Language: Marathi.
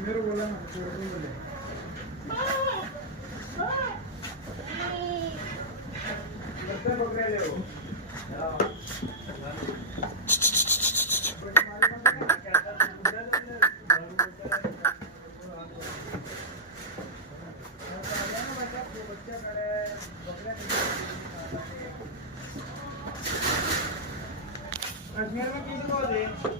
मेरे बोला ना बोले लगता पकड़ ले हो अजमेर में किसी को दे